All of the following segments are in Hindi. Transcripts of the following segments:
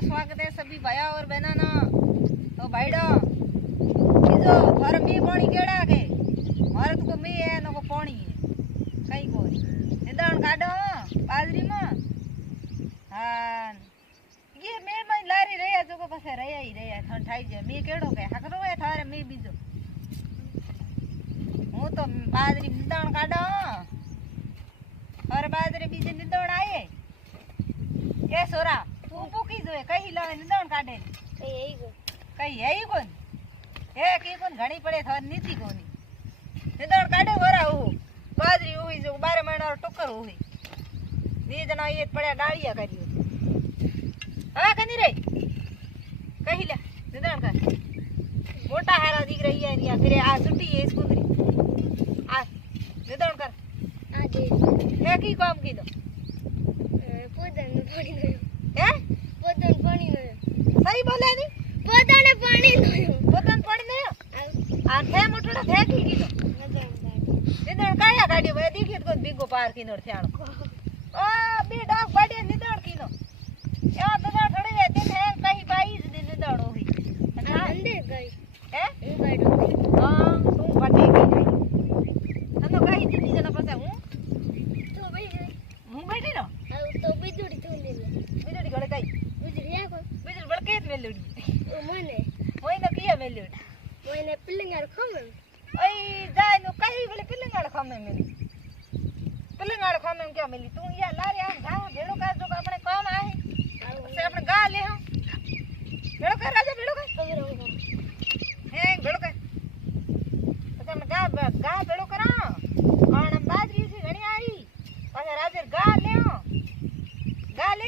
स्वागत है सभी भाया और बहना ना। तो भाईडा जो घर में पानी केड़ा के मारे तो में है न को पानी है कहीं को निदान काढो बाजरी में। हां ये में लारी रहे जो को पासे रहे ही रहे थन थाई जे में केड़ो के हकरो है थारे में बीजो हूं तो बाजरी निदान काढो और बाजरी बीजे निदान आए ए सोरा तू पूकी जोए कही लावे निदान काढे कई है को कई है कोन ए की कोन घणी पड़े थर नीति कोनी निदान काढे वरा हो बाजरी हुई जो 12 महीना टोकर हुई नी जना ये पड़े डालिया करियो हा कनी रे कही ले निदान कर मोटा हारा दिख रही है या तेरे आ छुट्टी है स्कूल री आ निदान कर आ दे ए की काम की दो पोदन पानी नो है पोदन पानी नो सही बोले नी पोदन पानी नो पोदन पानी नो आ थे मोटड़ा थे की दो निदान काया गाड़ी वे देखिए को बिगो पार की नोर थयाणो आ बे डाक बाड़ी निदान की नो या तो थोड़ी रहते थे कहीं बाई निदान होई अंदे गई है ए बाड़ो हां तू बाटे गई तनो कहीं दीदी जना पसे हूं तू भाई हूं बैठी नो तो बिजुड़ी थोंदी बिजुड़ी गड़े कई बिजुड़ी या को बिजुड़ी बड़केत मेलुडी ओ मोने किया मेलुडी मोने पिल्लिंगार खमे ओई जाय नो कहीं बोले पिल्लिंगार खमे मेली पिल्लिंगार खमे क्या मिली तू या लारे आ गांव भेड़ो का जो अपने काम आए से अपने गा ले हम भेड़ो का राजा भेड़ो का है भेड़ो का तो हम गा भेड़ो करा और हम बाजरी से घणी आई पाछा राजा गा ले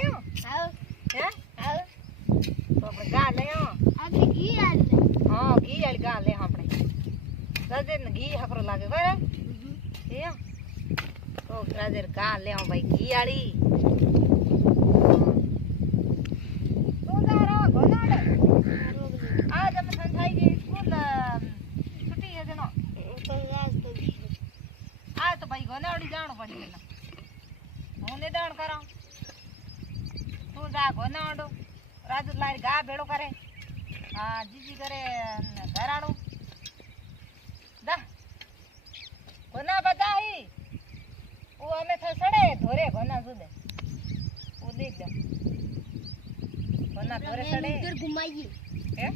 आओ हैं आओ तो अपने गा ले आओ अभी घी आल ले हां घी आल गा ले अपने राजा ने घी हकरो लागे करे ये तो राजा गा ले आओ भाई घी आली आज हम संथाई के स्कूल छुट्टी है जनो तो आज तो भाई गोनावड़ी जानो पड़ी ना हूं निदान करा तू जा गोनावड़ो राजू लारी गा भेड़ो करे हां जीजी करे घराड़ो दा गोना बजाई वो हमें थे सड़े धोरे गोना सुदे वो देख ले गोना धोरे सड़े इधर घुमाइए है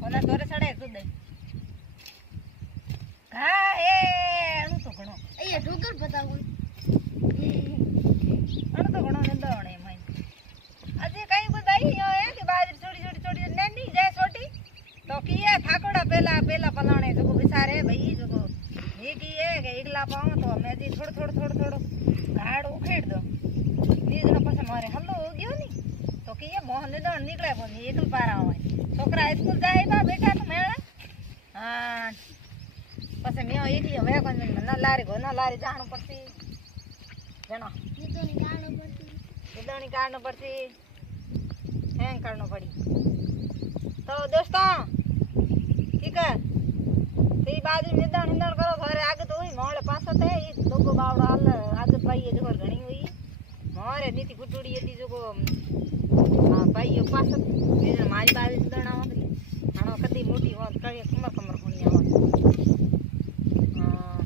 कोना तोरे सड़े सुदे का ए अनु तो घणो ए डोगर बताओ अनु तो घणो नंदोणे मई अजे कई बताई है कि बाजरी छोटी छोटी नन्नी जाय छोटी तो किए ठाकोड़ा पेला पलाणे जो बिचारे भाई जो ये की है कि इगला पाऊं तो मैं जी थोड़ गाड़ उखेड़ दो नी जना पासे मारे हल्लो हो गयो नी तो कि ये मोहन निदान निकले बोनी एकल पारा होय छोकरा स्कूल जाए बा बेटा तो मेळा हां पासे मैं एकली होया कोन न लारी जाणो पड़ती जना निदानी काढनो पड़ती हैंग करनो पड़ी तो दोस्तों ठीक है ती बाजू निदान करो घरे आगे तो हुई मोले पास थे ई लोगो बावड़ा हाल आज पाई जो घणी हुई मोरे नीति कुटुड़ी एली जो को हां भाई यो पास ने मारी बाजू निदान आवत हानो कदी मोटी होत कड़ी कमर होनी आवत हां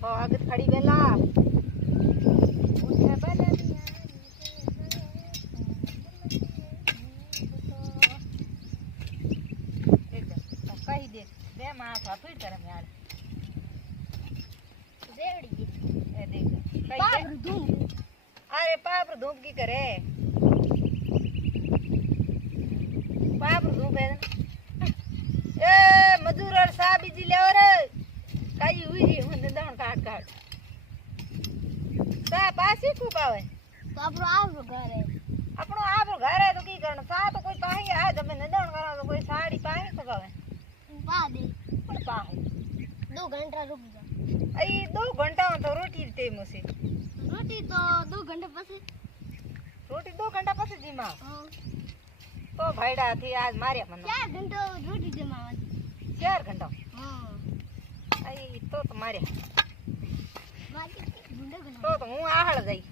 तो आगे खड़ी बेला उठे बेला मां फाफड़ करे यार देड़ी ए देख पाप धूम अरे पाप धूम की करे पाप धूम है ए मजूर और सा बिजी ले और कई हुई जी हुन दान काट सा पासी को पावे तो अपनो आप घर है तो की करना सा तो कोई पाही आ जब मैं दान करा तो कोई साड़ी पाही तो पावे पा दे पर पा है 2 घंटा रुक जा आई 2 घंटा तो रोटी टाइम से रोटी तो 2 घंटा पसे रोटी 2 घंटा पसे जी मां हां तो भाईडा थी आज मारिया मन 4 घंटा रोटी जमा 4 घंटा हां आई तो मारिया तो हूँ आहड़ जाई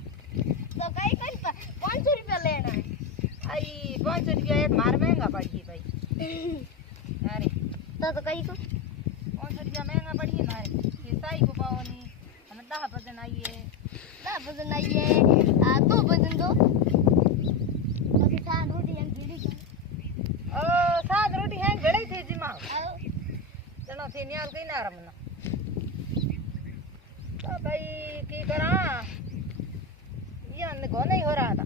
तो कई कई 500 रुपया लेना है आई 500 रुपया एक मार महंगा पड़ी भाई अरे तो कई को 500 रुपया महंगा पड़ी मारे ये साई को पाओ नहीं हम 10 वजन आइए 10 वजन आइए 2 वजन दो बाकी 7 रोटी हम घीड़ी ओ 7 रोटी हैं घड़ी थे जिमा चलो थे न्याल कई ना रमना तो भाई की करा ये अंदर को नहीं हो रहा था